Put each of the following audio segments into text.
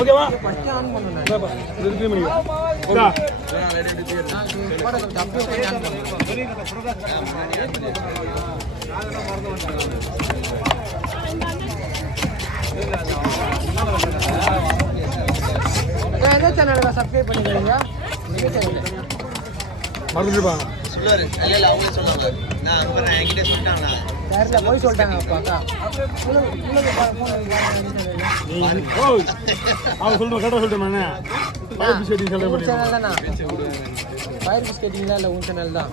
ஓகேவா? எந்த சேனலுக்கு சப்ஸ்கிரைப் பண்ணிக்கிறீங்க? மறந்துடுப்பா சொல்லுவாரு. இல்ல இல்ல அவங்களே சொல்லுவாங்க. நான் அங்க நான் என்கிட்ட சொல்லிட்டாங்களா? யாருல போய் சொல்லிட்டாங்க அப்பாக்கா. அவன் சொல்லுவான் கேட்டா சொல்லிட்டேன். ஃபயர் பிஸ்கெட்டிங் செலவு பண்ணி சேனல் தானா? ஃபயர் பிஸ்கெட்டிங்ல இல்ல உன் சேனல் தான்.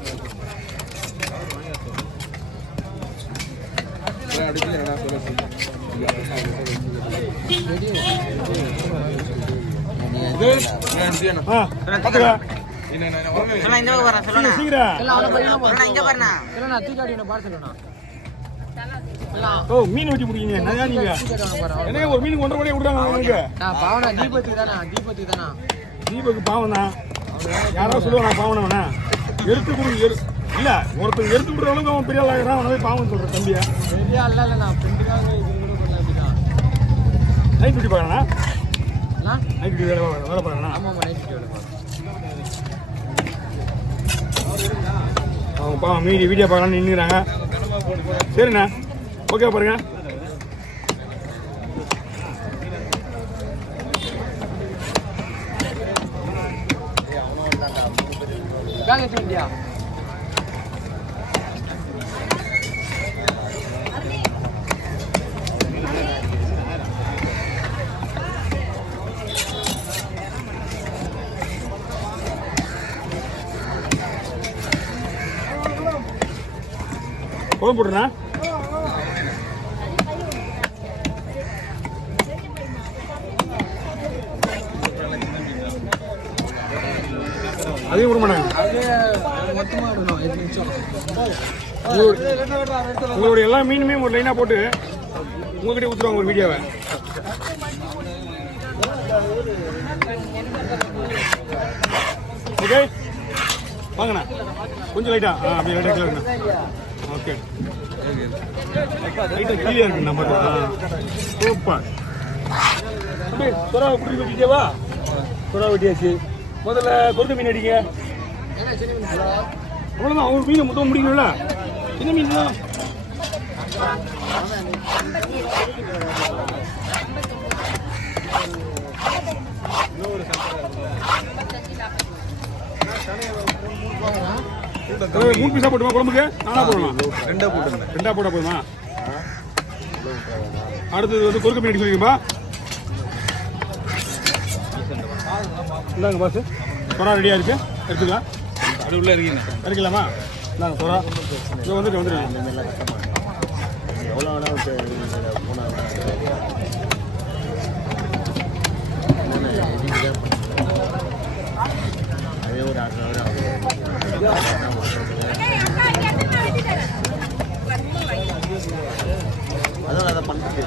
மீன் வெட்டி முடியுங்க. என்ன ஒரு மீன் 1.5 கோடி விடுறாங்க. தீபக்கு பாவம் தான். யாராவது சொல்லுவாங்க பாவனவனா எடுத்து கொடு. இல்ல ஒருத்தர் எடுத்து விடுற அளவுக்கு அவன் பெரிய ஆளாகிறான். அவனவே பாவம் சொல்ற தம்பியா. பெரிய ஆள் இல்ல நான் நைட் டியூட்டி பாக்கறேனா? நைட் டியூட்டி வேலை பாக்கறேனா? ஆமா நைட் டியூட்டி வேலை பாக்கறேன். அவங்க பாவம் மீதி வீடியோ பார்க்கலாம்னு நின்னுறாங்க. சரிண்ணா ஓகே பாருங்க. பேங்க் எடுத்து வந்தியா? கோலம் போட்டுருண்ணா. அதையும் விட மாட்டாங்க. உங்களுடைய எல்லா மீனுமே ஒரு லைனா போட்டு உங்ககிட்ட ஊத்துருவாங்க ஒரு வீடியோவை. ஓகே வாங்கண்ணா கொஞ்சம் லைட்டா அப்படியே லைட்டா கிளறுண்ணா. ஓகே லைட்டா கிளியா இருக்கு நம்ம சூப்பர். அப்படியே சுறா குடி வெட்டிட்டேவா? சுறா வெட்டியாச்சு. முதல்ல கொறுக்க மீன் அடிங்க. அவ்வளோதான். அவங்க மீனை மொத்தம் முடிக்கணும்ல. சின்ன மீன் தான். மூணு பீஸா போட்டுமா குழம்புக்கு? நானா போடலாம்? ரெண்டா போட்டா போதுமா? அடுத்தது வந்து கொறுக்க மீன் அடி சொல்லிருக்கா. இந்தாங்க பாஸ். சொரா ரெடியா இருக்கு, எடுத்துக்கலாம். அது உள்ள இருக்கலாமா? இந்தாங்க சொரா. இங்கே வந்துட்டு எவ்வளோ வேணா அதே ஒரு 1/2 அதான் அதை பண்ணிட்டு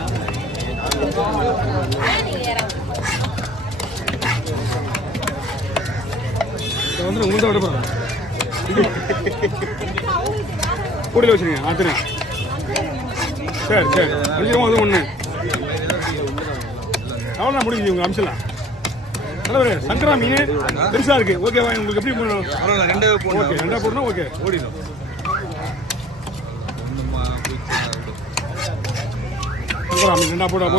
வந்து உங்களுக்கு விட போகிறேன். கூடையில் வச்சுருங்க. ஆத்துறேன். சரி சரி அடிச்சிருவோம். அது ஒன்று அவ்வளோதான் முடிஞ்சு. உங்கள் அம்சலாம் நல்ல சங்கரா மீன் பெருசாக இருக்குது. ஓகேவா? உங்களுக்கு எப்படி போடணும்? ஓகே ரெண்டா போடணும். ஓகே ஓடிடும். சங்கரா மீன் ரெண்டா போடும்.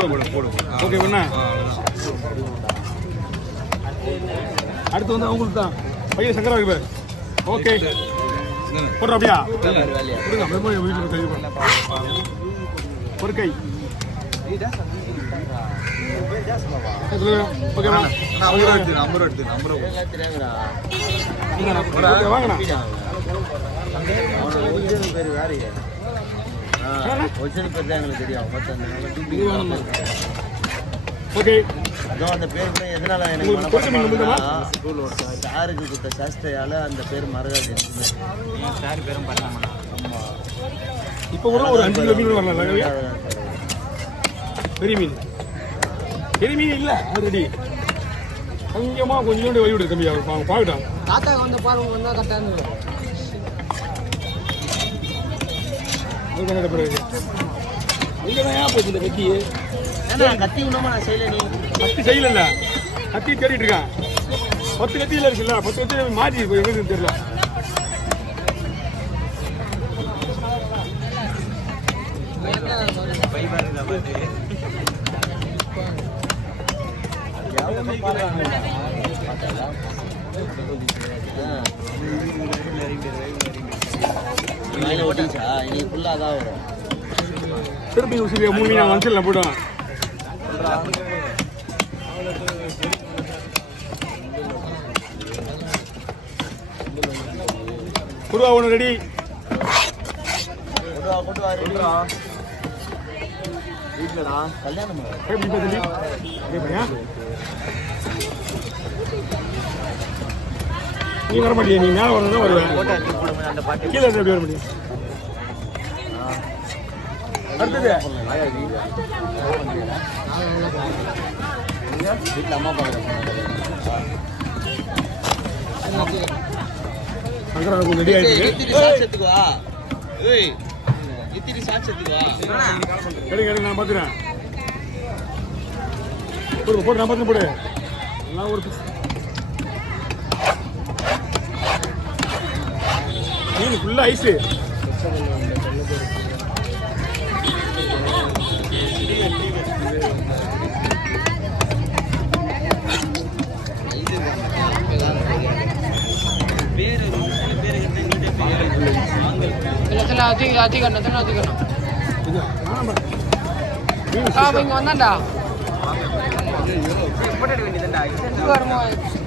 ஓகே ஒண்ணா. அடுத்து வந்து அவங்களுக்கு தான் பையன் சங்கரா இருக்கு. ஓகே போடுற அப்படியா? ஒரு கை ஓகேவா? வாங்கண்ணா. பேர் வேறையே ஒரிஜினல் பேர் தான் எங்களுக்கு தெரியும். ஓகே அந்த பேர் கூட எதனால எனக்கு சாருக்கு கொடுத்த சாஸ்திரையால அந்த பேர் மறக்காது. சார் பேரும் பண்ணாமண்ணா. ஆமாம் இப்போ கூட ஒரு 5 கிலோ மீன் வரலாம். பெரிய மீன் இல்லை ஆல்ரெடி. கொஞ்சமாக கொஞ்சம் வழி விடு தம்பி. அவங்க பார்க்கட்டாங்க. தாத்தா வந்து பாருங்க வந்தால் கரெக்டாக இருந்தது. அது பிறகு இங்கே தான் ஏன் போச்சு இந்த வெட்டி? ஏன்னா கத்தி விடாம நான் செய்யல நீ கத்தி செய்யல கத்தி தேடிட்டு இருக்கான் 10 கத்தியில இருக்குல்ல 10 கத்தி மாற்றி போய் எங்களுக்கு தெரியல ஓட்டிச்சா இன்னைக்கு ஃபுல்லாக தான் வரும் திருப்பி உசிரியா 3 மீனா மனசில் போட்டோம் குருவா ஒன்று ரெடி வீட்டிலடா கல்யாணம் நீ வர மாட்டியா நீ மேலே வரணும் வருவேன் அந்த பாட்டு கீழே எப்படி வர முடியும் அடுத்தது வீட்டில் அம்மா சங்கரா ரெடி ஆயிடுச்சு சாட்சத்துக்குவா ஏய் இத்திரி சாட்சத்துக்குவா கிடையாது நான் பார்த்துறேன் போடு நான் பார்த்து போடு எல்லாம் ஒரு மீன் ஃபுல்லாக ஐஸு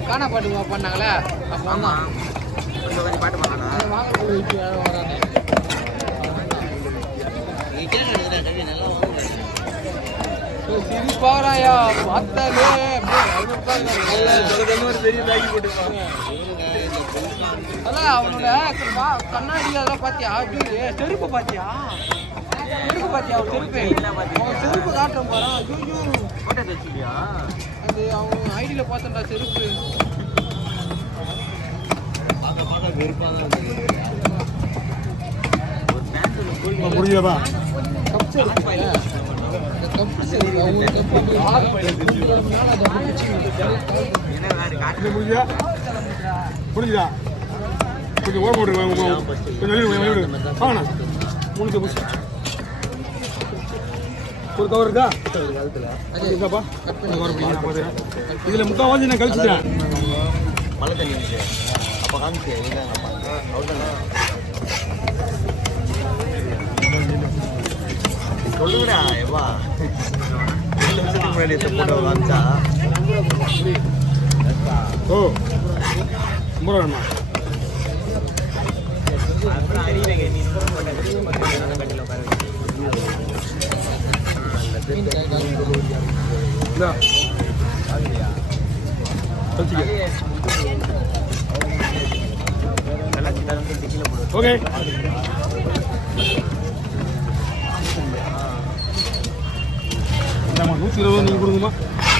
காணா பாட்டு பண்ணாங்களே அப்போ பாட்டு பண்ணலாம் சிரிப்பாராயா பார்த்தாலே பெரிய பேக்கி போட்டுருவாங்க அதான் அவனோட கண்ணாடி அதெல்லாம் பாத்தியா செருப்பு பாத்தியா அவன் செருப்பு காட்டுறேன் பாரு ஐயோ அது அவன் ஐடியில பார்த்தா செருப்பு புரியுதா புரிஞ்சுதா கொஞ்சம் ஓரம் போட்டுருவாங்க கொஞ்சம் வாங்கண்ணா 3 புஷ் ஒரு கவர் இருக்கா இருக்காப்பா இதில் முக்கால்வாசி நான் கழிச்சுட்டேன் மழை தண்ணி அப்போ காமிச்சு சொல்லுங்கடா எவ்வா 2 நிமிஷத்துக்கு முன்னாடி போட்டோ காமிச்சா ஓ ரொம்ப வேணுமா ஓகே இந்தாம்மா 120 நீங்கள் கொடுங்கம்மா